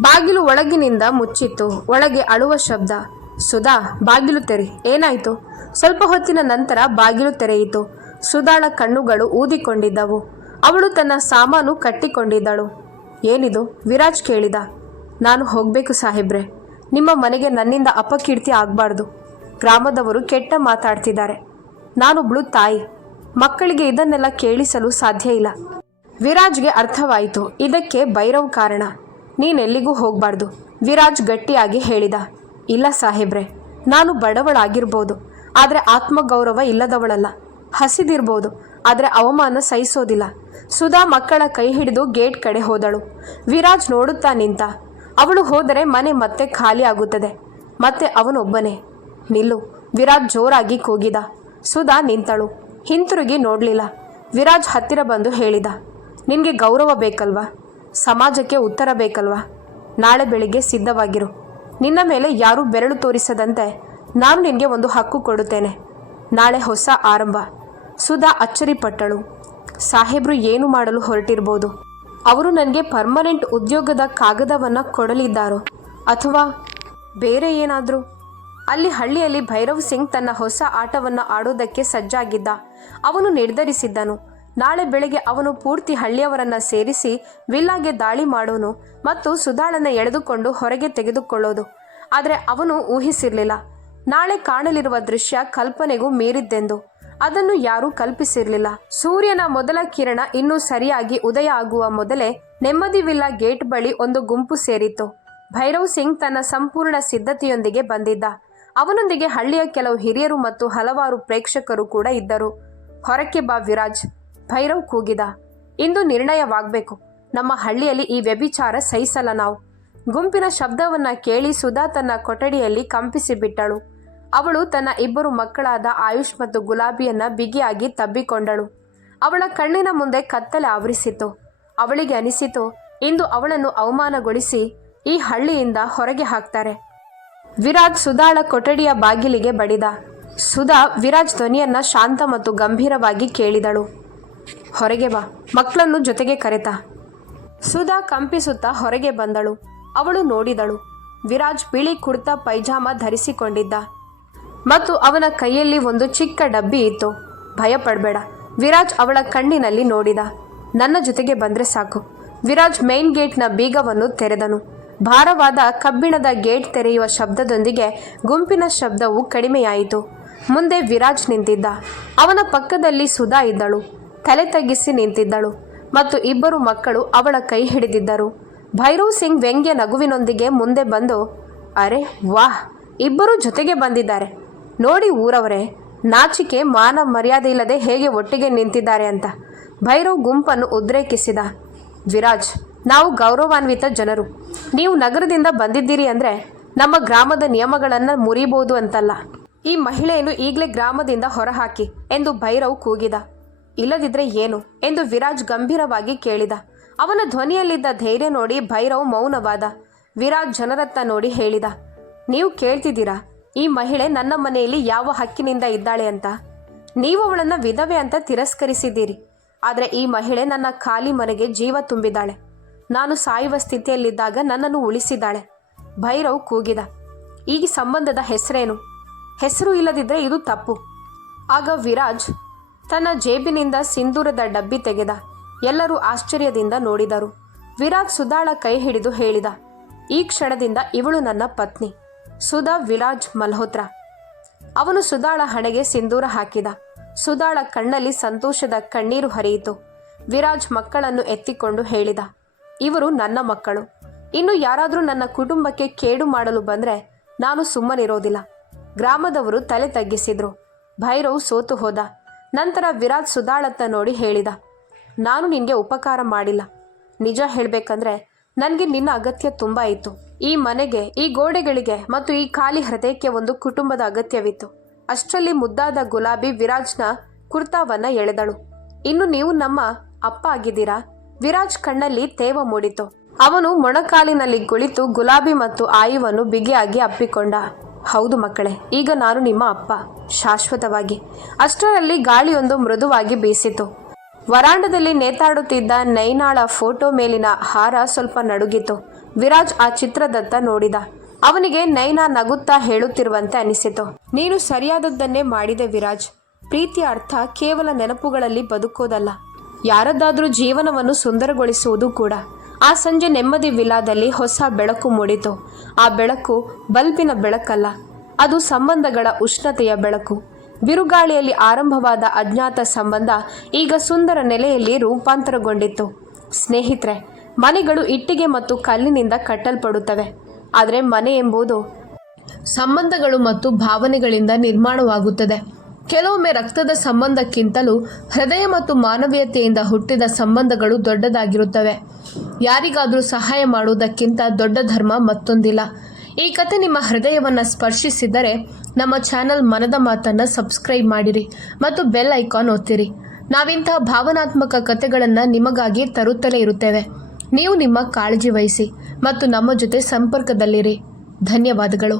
Speaker 1: ಬಾಗಿಲು ಒಳಗಿನಿಂದ ಮುಚ್ಚಿತ್ತು. ಒಳಗೆ ಅಳುವ ಶಬ್ದ. ಸುಧಾ, ಬಾಗಿಲು ತೆರೆ. ಏನಾಯ್ತು? ಸ್ವಲ್ಪ ಹೊತ್ತಿನ ನಂತರ ಬಾಗಿಲು ತೆರೆಯಿತು. ಸುಧಾಳ ಕಣ್ಣುಗಳು ಊದಿಕೊಂಡಿದ್ದವು. ಅವಳು ತನ್ನ ಸಾಮಾನು ಕಟ್ಟಿಕೊಂಡಿದ್ದಳು. ಏನಿದು? ವಿರಾಜ್ ಕೇಳಿದ. ನಾನು ಹೋಗಬೇಕು ಸಾಹೇಬ್ರೆ. ನಿಮ್ಮ ಮನೆಗೆ ನನ್ನಿಂದ ಅಪಕೀರ್ತಿ ಆಗಬಾರ್ದು. ಗ್ರಾಮದವರು ಕೆಟ್ಟ ಮಾತಾಡ್ತಿದ್ದಾರೆ. ನಾನೊಬ್ಳು ತಾಯಿ. ಮಕ್ಕಳಿಗೆ ಇದನ್ನೆಲ್ಲ ಕೇಳಿಸಲು ಸಾಧ್ಯ ಇಲ್ಲ. ವಿರಾಜ್ಗೆ ಅರ್ಥವಾಯಿತು. ಇದಕ್ಕೆ ಭೈರವ್ ಕಾರಣ. ನೀನೆಲ್ಲಿಗೂ ಹೋಗ್ಬಾರ್ದು. ವಿರಾಜ್ ಗಟ್ಟಿಯಾಗಿ ಹೇಳಿದ. ಇಲ್ಲ ಸಾಹೇಬ್ರೆ, ನಾನು ಬಡವಳಾಗಿರ್ಬೋದು, ಆದರೆ ಆತ್ಮಗೌರವ ಇಲ್ಲದವಳಲ್ಲ. ಹಸಿದಿರ್ಬೋದು, ಆದರೆ ಅವಮಾನ ಸಹಿಸೋದಿಲ್ಲ. ಸುಧಾ ಮಕ್ಕಳ ಕೈ ಹಿಡಿದು ಗೇಟ್ ಕಡೆ ಹೋದಳು. ವಿರಾಜ್ ನೋಡುತ್ತಾ ನಿಂತ, ಅವಳು ಹೋದರೆ ಮನೆ ಮತ್ತೆ ಖಾಲಿ ಆಗುತ್ತದೆ. ಮತ್ತೆ ಅವನೊಬ್ಬನೇ. ನಿಲ್ಲು, ವಿರಾಜ್ ಜೋರಾಗಿ ಕೂಗಿದ. ಸುಧಾ ನಿಂತಳು. ಹಿಂತಿರುಗಿ ನೋಡಲಿಲ್ಲ. ವಿರಾಜ್ ಹತ್ತಿರ ಬಂದು ಹೇಳಿದ, ನಿನಗೆ ಗೌರವ ಬೇಕಲ್ವಾ? ಸಮಾಜಕ್ಕೆ ಉತ್ತರ ಬೇಕಲ್ವಾ? ನಾಳೆ ಬೆಳಿಗ್ಗೆ ಸಿದ್ಧವಾಗಿರು. ನಿನ್ನ ಮೇಲೆ ಯಾರೂ ಬೆರಳು ತೋರಿಸದಂತೆ ನಾನು ನಿನಗೆ ಒಂದು ಹಕ್ಕು ಕೊಡುತ್ತೇನೆ. ನಾಳೆ ಹೊಸ ಆರಂಭ. ಸುಧಾ ಅಚ್ಚರಿಪಟ್ಟಳು. ಸಾಹೇಬ್ರು ಏನು ಮಾಡಲು ಹೊರಟಿರ್ಬೋದು ಅವರು ನನಗೆ ಪರ್ಮನೆಂಟ್ ಉದ್ಯೋಗದ ಕಾಗದವನ್ನು ಕೊಡಲಿದ್ದಾರೋ? ಅಥವಾ ಬೇರೆ ಏನಾದರೂ? ಅಲ್ಲಿ ಹಳ್ಳಿಯಲ್ಲಿ ಭೈರವ್ ಸಿಂಗ್ ತನ್ನ ಹೊಸ ಆಟವನ್ನು ಆಡೋದಕ್ಕೆ ಸಜ್ಜಾಗಿದ್ದ. ಅವನು ನಿರ್ಧರಿಸಿದ್ದನು. ನಾಳೆ ಬೆಳಗ್ಗೆ ಅವನು ಪೂರ್ತಿ ಹಳ್ಳಿಯವರನ್ನ ಸೇರಿಸಿ ವಿಲ್ಲಾಗೆ ದಾಳಿ ಮಾಡೋನು ಮತ್ತು ಸುಧಾಳನ್ನ ಎಳೆದುಕೊಂಡು ಹೊರಗೆ ತೆಗೆದುಕೊಳ್ಳೋದು. ಆದರೆ ಅವನು ಊಹಿಸಿರಲಿಲ್ಲ. ನಾಳೆ ಕಾಣಲಿರುವ ದೃಶ್ಯ ಕಲ್ಪನೆಗೂ ಮೀರಿದ್ದೆಂದು. ಅದನ್ನು ಯಾರೂ ಕಲ್ಪಿಸಿರಲಿಲ್ಲ. ಸೂರ್ಯನ ಮೊದಲ ಕಿರಣ ಇನ್ನೂ ಸರಿಯಾಗಿ ಉದಯ ಆಗುವ ಮೊದಲೇ ನೆಮ್ಮದಿ ವಿಲ್ಲಾ ಗೇಟ್ ಬಳಿ ಒಂದು ಗುಂಪು ಸೇರಿತ್ತು. ಭೈರವ್ ಸಿಂಗ್ ತನ್ನ ಸಂಪೂರ್ಣ ಸಿದ್ಧತೆಯೊಂದಿಗೆ ಬಂದಿದ್ದ. ಅವನೊಂದಿಗೆ ಹಳ್ಳಿಯ ಕೆಲವು ಹಿರಿಯರು ಮತ್ತು ಹಲವಾರು ಪ್ರೇಕ್ಷಕರು ಕೂಡ ಇದ್ದರು. ಹೊರಕ್ಕೆ ಬಾ ವಿರಾಜ್. ಭೈರವ್ ಕೂಗಿದ. ಇಂದು ನಿರ್ಣಯವಾಗಬೇಕು. ನಮ್ಮ ಹಳ್ಳಿಯಲ್ಲಿ ಈ ವ್ಯಭಿಚಾರ ಸಹಿಸಲ್ಲ ನಾವು. ಗುಂಪಿನ ಶಬ್ದವನ್ನ ಕೇಳಿ ಸುಧಾ ತನ್ನ ಕೊಠಡಿಯಲ್ಲಿ ಕಂಪಿಸಿಬಿಟ್ಟಳು ಅವಳು ತನ್ನ ಇಬ್ಬರು ಮಕ್ಕಳಾದ ಆಯುಷ್ ಮತ್ತು ಗುಲಾಬಿಯನ್ನ ಬಿಗಿಯಾಗಿ ತಬ್ಬಿಕೊಂಡಳು. ಅವಳ ಕಣ್ಣಿನ ಮುಂದೆ ಕತ್ತಲೆ ಆವರಿಸಿತು. ಅವಳಿಗೆ ಅನಿಸಿತು, ಇಂದು ಅವಳನ್ನು ಅವಮಾನಗೊಳಿಸಿ ಈ ಹಳ್ಳಿಯಿಂದ ಹೊರಗೆ ಹಾಕ್ತಾರೆ. ವಿರಾಜ್ ಸುಧಾಳ ಕೊಠಡಿಯ ಬಾಗಿಲಿಗೆ ಬಡಿದ. ಸುಧಾ ವಿರಾಜ್ ಧ್ವನಿಯನ್ನ ಶಾಂತ ಮತ್ತು ಗಂಭೀರವಾಗಿ ಕೇಳಿದಳು. ಹೊರಗೆ ಬಾ. ಮಕ್ಕಳನ್ನು ಜೊತೆಗೆ ಕರೆತ. ಸುಧಾ ಕಂಪಿಸುತ್ತಾ ಹೊರಗೆ ಬಂದಳು. ಅವಳು ನೋಡಿದಳು. ವಿರಾಜ್ ಬಿಳಿ ಕುರ್ತಾ ಪೈಜಾಮ ಧರಿಸಿಕೊಂಡಿದ್ದ. ಮತ್ತು ಅವನ ಕೈಯಲ್ಲಿ ಒಂದು ಚಿಕ್ಕ ಡಬ್ಬಿ ಇತ್ತು. ಭಯ ಪಡಬೇಡ ವಿರಾಜ್ ಅವಳ ಕಣ್ಣಿನಲ್ಲಿ ನೋಡಿದ. ನನ್ನ ಜೊತೆಗೆ ಬಂದ್ರೆ ಸಾಕು. ವಿರಾಜ್ ಮೇನ್ ಗೇಟ್ನ ಬೀಗವನ್ನು ತೆರೆದನು. ಭಾರವಾದ ಕಬ್ಬಿಣದ ಗೇಟ್ ತೆರೆಯುವ ಶಬ್ದದೊಂದಿಗೆ ಗುಂಪಿನ ಶಬ್ದವು ಕಡಿಮೆಯಾಯಿತು. ಮುಂದೆ ವಿರಾಜ್ ನಿಂತಿದ್ದ. ಅವನ ಪಕ್ಕದಲ್ಲಿ ಸುಧಾ ಇದ್ದಳು. ತಲೆ ತಗ್ಗಿಸಿ ನಿಂತಿದ್ದಳು ಮತ್ತು ಇಬ್ಬರು ಮಕ್ಕಳು ಅವಳ ಕೈ ಹಿಡಿದಿದ್ದರು. ಭೈರವ್ ಸಿಂಗ್ ವ್ಯಂಗ್ಯ ನಗುವಿನೊಂದಿಗೆ ಮುಂದೆ ಬಂದು, ಅರೆ ವಾಹ್ ಇಬ್ಬರು ಜೊತೆಗೆ ಬಂದಿದ್ದಾರೆ. ನೋಡಿ ಊರವರೇ, ನಾಚಿಕೆ, ಮಾನ ಮರ್ಯಾದೆ ಇಲ್ಲದೆ ಹೇಗೆ ಒಟ್ಟಿಗೆ ನಿಂತಿದ್ದಾರೆ ಅಂತ. ಭೈರವ್ ಗುಂಪನ್ನು ಉದ್ರೇಕಿಸಿದ, ವಿರಾಜ್, ನಾವು ಗೌರವಾನ್ವಿತ ಜನರು. ನೀವು ನಗರದಿಂದ ಬಂದಿದ್ದೀರಿ ಅಂದರೆ ನಮ್ಮ ಗ್ರಾಮದ ನಿಯಮಗಳನ್ನು ಮುರಿಬೋದು ಅಂತಲ್ಲ. ಈ ಮಹಿಳೆಯನ್ನು ಈಗಲೇ ಗ್ರಾಮದಿಂದ ಹೊರಹಾಕಿ ಎಂದು ಭೈರವ್ ಕೂಗಿದ. ಇಲ್ಲದಿದ್ರೆ ಏನು ಎಂದು ವಿರಾಜ್ ಗಂಭೀರವಾಗಿ ಕೇಳಿದ. ಅವನ ಧ್ವನಿಯಲ್ಲಿದ್ದ ಧೈರ್ಯ ನೋಡಿ ಭೈರವ್ ಮೌನವಾದ. ವಿರಾಜ್ ಜನರತ್ತ ನೋಡಿ ಹೇಳಿದ. ನೀವು ಕೇಳ್ತಿದ್ದೀರಾ? ಈ ಮಹಿಳೆ ನನ್ನ ಮನೆಯಲ್ಲಿ ಯಾವ ಹಕ್ಕಿನಿಂದ ಇದ್ದಾಳೆ ಅಂತ? ನೀವು ಅವಳನ್ನ ವಿಧವೆ ಅಂತ ತಿರಸ್ಕರಿಸಿದ್ದೀರಿ. ಆದರೆ ಈ ಮಹಿಳೆ ನನ್ನ ಖಾಲಿ ಮನೆಗೆ ಜೀವ ತುಂಬಿದ್ದಾಳೆ. ನಾನು ಸಾಯುವ ಸ್ಥಿತಿಯಲ್ಲಿದ್ದಾಗ ನನ್ನನ್ನು ಉಳಿಸಿದ್ದಾಳೆ. ಭೈರವ್ ಕೂಗಿದ. ಈ ಸಂಬಂಧದ ಹೆಸರೇನು? ಹೆಸರು ಇಲ್ಲದಿದ್ದರೆ ಇದು ತಪ್ಪು. ಆಗ ವಿರಾಜ್ ತನ್ನ ಜೇಬಿನಿಂದ ಸಿಂಧೂರದ ಡಬ್ಬಿ ತೆಗೆದ. ಎಲ್ಲರೂ ಆಶ್ಚರ್ಯದಿಂದ ನೋಡಿದರು. ವಿರಾಜ್ ಸುಧಾಳ ಕೈ ಹಿಡಿದು ಹೇಳಿದ, ಈ ಕ್ಷಣದಿಂದ ಇವಳು ನನ್ನ ಪತ್ನಿ, ಸುಧಾ ವಿರಾಜ್ ಮಲ್ಹೋತ್ರ. ಅವನು ಸುಧಾಳ ಹಣೆಗೆ ಸಿಂಧೂರ ಹಾಕಿದ. ಸುಧಾಳ ಕಣ್ಣಲ್ಲಿ ಸಂತೋಷದ ಕಣ್ಣೀರು ಹರಿಯಿತು. ವಿರಾಜ್ ಮಕ್ಕಳನ್ನು ಎತ್ತಿಕೊಂಡು ಹೇಳಿದ, ಇವರು ನನ್ನ ಮಕ್ಕಳು. ಇನ್ನು ಯಾರಾದರೂ ನನ್ನ ಕುಟುಂಬಕ್ಕೆ ಕೇಡು ಮಾಡಲು ಬಂದ್ರೆ ನಾನು ಸುಮ್ಮನಿರೋದಿಲ್ಲ. ಗ್ರಾಮದವರು ತಲೆ ತಗ್ಗಿಸಿದ್ರು. ಭೈರವ್ ಸೋತು ಹೋದ. ನಂತರ ವಿರಾಜ್ ಸುಧಾಳತ್ತ ನೋಡಿ ಹೇಳಿದ, ನಾನು ನಿನಗೆ ಉಪಕಾರ ಮಾಡಿಲ್ಲ. ನಿಜ ಹೇಳಬೇಕಂದ್ರೆ ನನಗೆ ನಿನ್ನ ಅಗತ್ಯ ತುಂಬ ಇತ್ತು. ಈ ಮನೆಗೆ, ಈ ಗೋಡೆಗಳಿಗೆ ಮತ್ತು ಈ ಖಾಲಿ ಹೃದಯಕ್ಕೆ ಒಂದು ಕುಟುಂಬದ ಅಗತ್ಯವಿತ್ತು. ಅಷ್ಟರಲ್ಲಿ ಮುದ್ದಾದ ಗುಲಾಬಿ ವಿರಾಜ್ನ ಕುರ್ತಾವನ್ನ ಎಳೆದಳು. ಇನ್ನು ನೀವು ನಮ್ಮ ಅಪ್ಪ ಆಗಿದ್ದೀರಾ? ವಿರಾಜ್ ಕಣ್ಣಲ್ಲಿ ತೇವ ಮೂಡಿತು. ಅವನು ಮೊಣಕಾಲಿನಲ್ಲಿ ಕುಳಿತು ಗುಲಾಬಿ ಮತ್ತು ಆಯುವನ್ನು ಬಿಗಿಯಾಗಿ ಅಪ್ಪಿಕೊಂಡ. ಹೌದು ಮಕ್ಕಳೇ, ಈಗ ನಾನು ನಿಮ್ಮ ಅಪ್ಪ, ಶಾಶ್ವತವಾಗಿ. ಅಷ್ಟರಲ್ಲಿ ಗಾಳಿಯೊಂದು ಮೃದುವಾಗಿ ಬೀಸಿತು. ವರಾಂಡದಲ್ಲಿ ನೇತಾಡುತ್ತಿದ್ದ ನೈನಾಳ ಫೋಟೋ ಮೇಲಿನ ಹಾರ ಸ್ವಲ್ಪ ನಡುಗಿತು. ವಿರಾಜ್ ಆ ಚಿತ್ರದತ್ತ ನೋಡಿದ. ಅವನಿಗೆ ನೈನಾ ನಗುತ್ತಾ ಹೇಳುತ್ತಿರುವಂತೆ ಅನಿಸಿತು. ನೀನು ಸರಿಯಾದದ್ದನ್ನೇ ಮಾಡಿದೆ ವಿರಾಜ್. ಪ್ರೀತಿಯ ಅರ್ಥ ಕೇವಲ ನೆನಪುಗಳಲ್ಲಿ ಬದುಕೋದಲ್ಲ. ಯಾರದ್ದಾದರೂ ಜೀವನವನ್ನು ಸುಂದರಗೊಳಿಸುವುದು ಕೂಡ. ಆ ಸಂಜೆ ನೆಮ್ಮದಿ ವಿಲಾದಲ್ಲಿ ಹೊಸ ಬೆಳಕು ಮೂಡಿತು. ಆ ಬೆಳಕು ಬಲ್ಬಿನ ಬೆಳಕಲ್ಲ, ಅದು ಸಂಬಂಧಗಳ ಉಷ್ಣತೆಯ ಬೆಳಕು. ಬಿರುಗಾಳಿಯಲ್ಲಿ ಆರಂಭವಾದ ಅಜ್ಞಾತ ಸಂಬಂಧ ಈಗ ಸುಂದರ ನೆಲೆಯಲ್ಲಿ ರೂಪಾಂತರಗೊಂಡಿತ್ತು. ಸ್ನೇಹಿತರೆ, ಮನೆಗಳು ಇಟ್ಟಿಗೆ ಮತ್ತು ಕಲ್ಲಿನಿಂದ ಕಟ್ಟಲ್ಪಡುತ್ತವೆ. ಆದರೆ ಮನೆ ಎಂಬುದು ಸಂಬಂಧಗಳು ಮತ್ತು ಭಾವನೆಗಳಿಂದ ನಿರ್ಮಾಣವಾಗುತ್ತದೆ. ಕೆಲವೊಮ್ಮೆ ರಕ್ತದ ಸಂಬಂಧಕ್ಕಿಂತಲೂ ಹೃದಯ ಮತ್ತು ಮಾನವೀಯತೆಯಿಂದ ಹುಟ್ಟಿದ ಸಂಬಂಧಗಳು ದೊಡ್ಡದಾಗಿರುತ್ತವೆ. ಯಾರಿಗಾದರೂ ಸಹಾಯ ಮಾಡುವುದಕ್ಕಿಂತ ದೊಡ್ಡ ಧರ್ಮ ಮತ್ತೊಂದಿಲ್ಲ. ಈ ಕತೆ ನಿಮ್ಮ ಹೃದಯವನ್ನು ಸ್ಪರ್ಶಿಸಿದರೆ ನಮ್ಮ ಚಾನಲ್ ಮನದ ಮಾತನ್ನು ಸಬ್ಸ್ಕ್ರೈಬ್ ಮಾಡಿರಿ ಮತ್ತು ಬೆಲ್ ಐಕಾನ್ ಒತ್ತಿರಿ. ನಾವಿಂತಹ ಭಾವನಾತ್ಮಕ ಕತೆಗಳನ್ನು ನಿಮಗಾಗಿ ತರುತ್ತಲೇ ಇರುತ್ತೇವೆ. ನೀವು ನಿಮ್ಮ ಕಾಳಜಿ ವಹಿಸಿ ಮತ್ತು ನಮ್ಮ ಜೊತೆ ಸಂಪರ್ಕದಲ್ಲಿರಿ. ಧನ್ಯವಾದಗಳು.